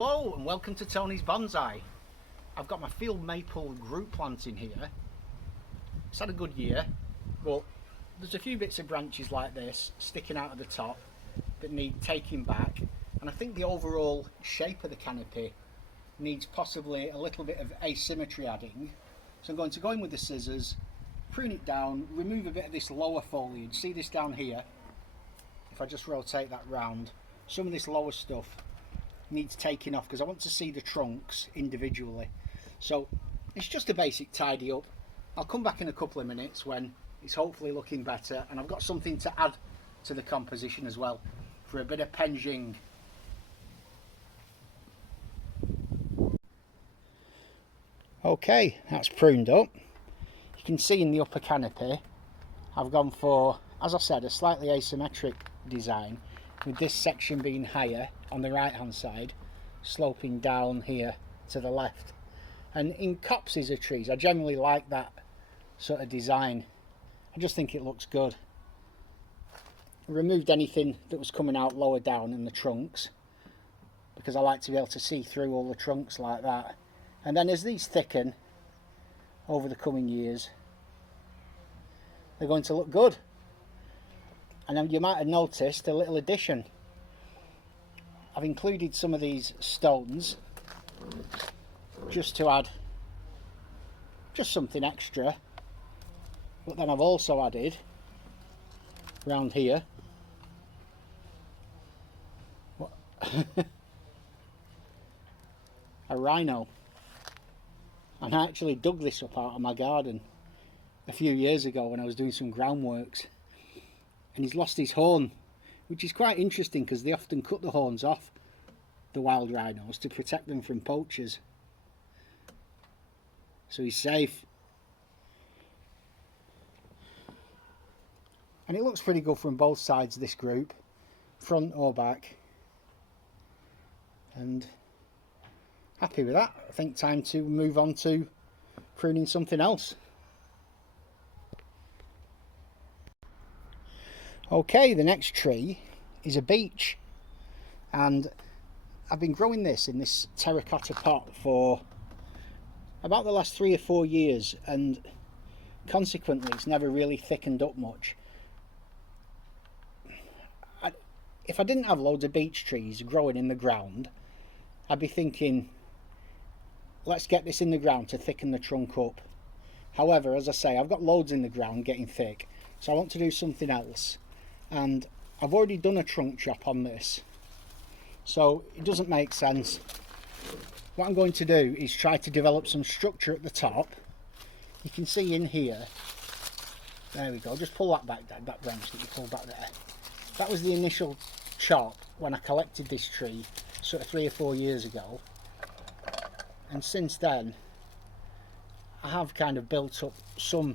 Hello and welcome to Tony's Bonsai. I've got my field maple group plant in here. It's had a good year, but there's a few bits of branches like this sticking out of the top that need taking back, and I think the overall shape of the canopy needs possibly a little bit of asymmetry adding. So I'm going to go in with the scissors, prune it down, remove a bit of this lower foliage. See this down here? If I just rotate that round, some of this lower stuff needs taking off because I want to see the trunks individually. So it's just a basic tidy up. I'll come back in a couple of minutes when it's hopefully looking better, and I've got something to add to the composition as well for a bit of penjing. Okay, that's pruned up. You can see in the upper canopy I've gone for, as I said, a slightly asymmetric design, with this section being higher on the right hand side, sloping down here to the left. And in copses of trees I generally like that sort of design. I just think it looks good. I removed anything that was coming out lower down in the trunks because I like to be able to see through all the trunks like that. And then as these thicken over the coming years, they're going to look good. And then you might have noticed a little addition. I've included some of these stones just to add just something extra, but then I've also added around here a rhino. And I actually dug this up out of my garden a few years ago when I was doing some groundworks, and he's lost his horn, which is quite interesting because they often cut the horns off the wild rhinos to protect them from poachers. So he's safe. And it looks pretty good from both sides of this group, front or back. And happy with that. I think time to move on to pruning something else. Okay, the next tree is a beech, and I've been growing this in this terracotta pot for about the last 3 or 4 years, and consequently it's never really thickened up much. If I didn't have loads of beech trees growing in the ground, I'd be thinking, let's get this in the ground to thicken the trunk up. However, as I say, I've got loads in the ground getting thick, so I want to do something else. And I've already done a trunk chop on this, so it doesn't make sense. What I'm going to do is try to develop some structure at the top. You can see in here, there we go, just pull that back, that branch that you pulled back there. That was the initial chop when I collected this tree sort of 3 or 4 years ago, and since then I have kind of built up some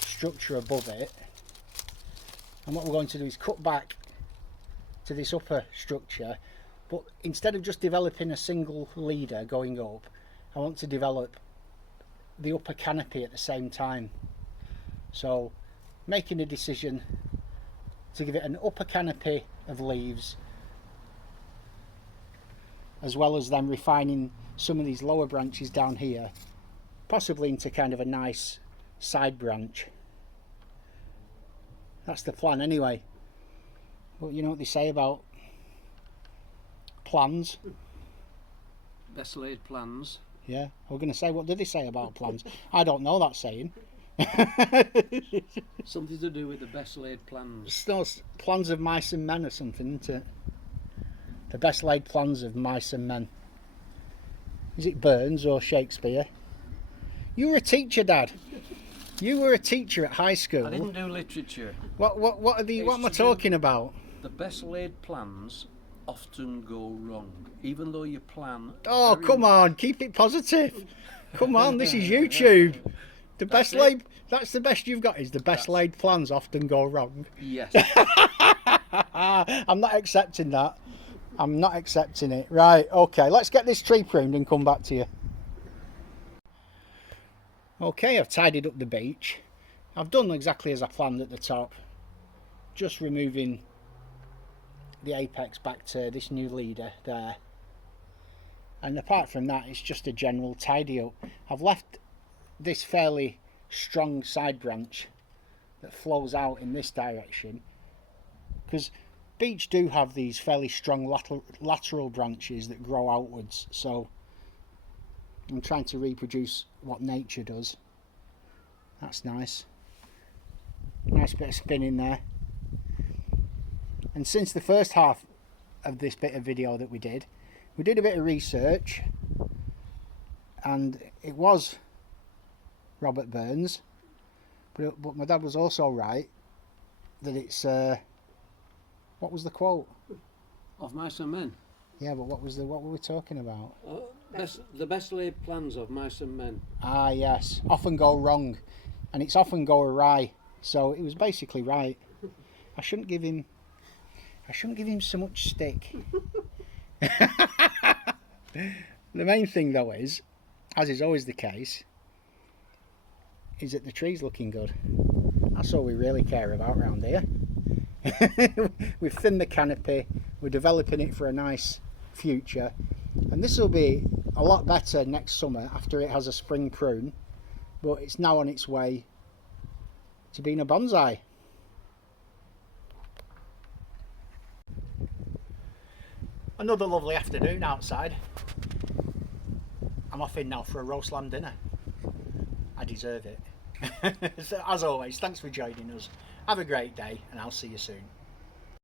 structure above it. And what we're going to do is cut back to this upper structure, but instead of just developing a single leader going up, I want to develop the upper canopy at the same time. So making a decision to give it an upper canopy of leaves, as well as then refining some of these lower branches down here, possibly into kind of a nice side branch. That's the plan anyway. But you know what they say about plans? Best laid plans. Yeah, we're going to say, what do they say about plans? I don't know that saying. Something to do with the best laid plans. It's those plans of mice and men or something, isn't it? The best laid plans of mice and men. Is it Burns or Shakespeare? You were a teacher, Dad. You were a teacher at high school. I didn't do literature. What am I talking about? The best laid plans often go wrong, even though you plan. Oh, come on, keep it positive. Come on, this is YouTube. The best laid, that's the best you've got, is the best laid plans often go wrong. Yes. I'm not accepting that. I'm not accepting it. Right, okay, let's get this tree pruned and come back to you. Okay, I've tidied up the beech. I've done exactly as I planned at the top, just removing the apex back to this new leader there. And apart from that, it's just a general tidy up. I've left this fairly strong side branch that flows out in this direction, because beech do have these fairly strong lateral branches that grow outwards, so I'm trying to reproduce what nature does. That's nice. Nice bit of spin in there. And since the first half of this bit of video that we did a bit of research, and it was Robert Burns, but my dad was also right that it's what was the quote? Of Mice and Men. Yeah, but what were we talking about? The best laid plans of Mice and Men. Ah, yes, often go wrong, and it's often go awry. So it was basically right. I shouldn't give him so much stick. The main thing though is, as is always the case, is that the tree's looking good. That's all we really care about around here. We've thinned the canopy, we're developing it for a nice future, and this will be a lot better next summer after it has a spring prune, but it's now on its way to being a bonsai. Another lovely afternoon outside. I'm off in now for a roast lamb dinner. I deserve it. So, as always, thanks for joining us. Have a great day, and I'll see you soon.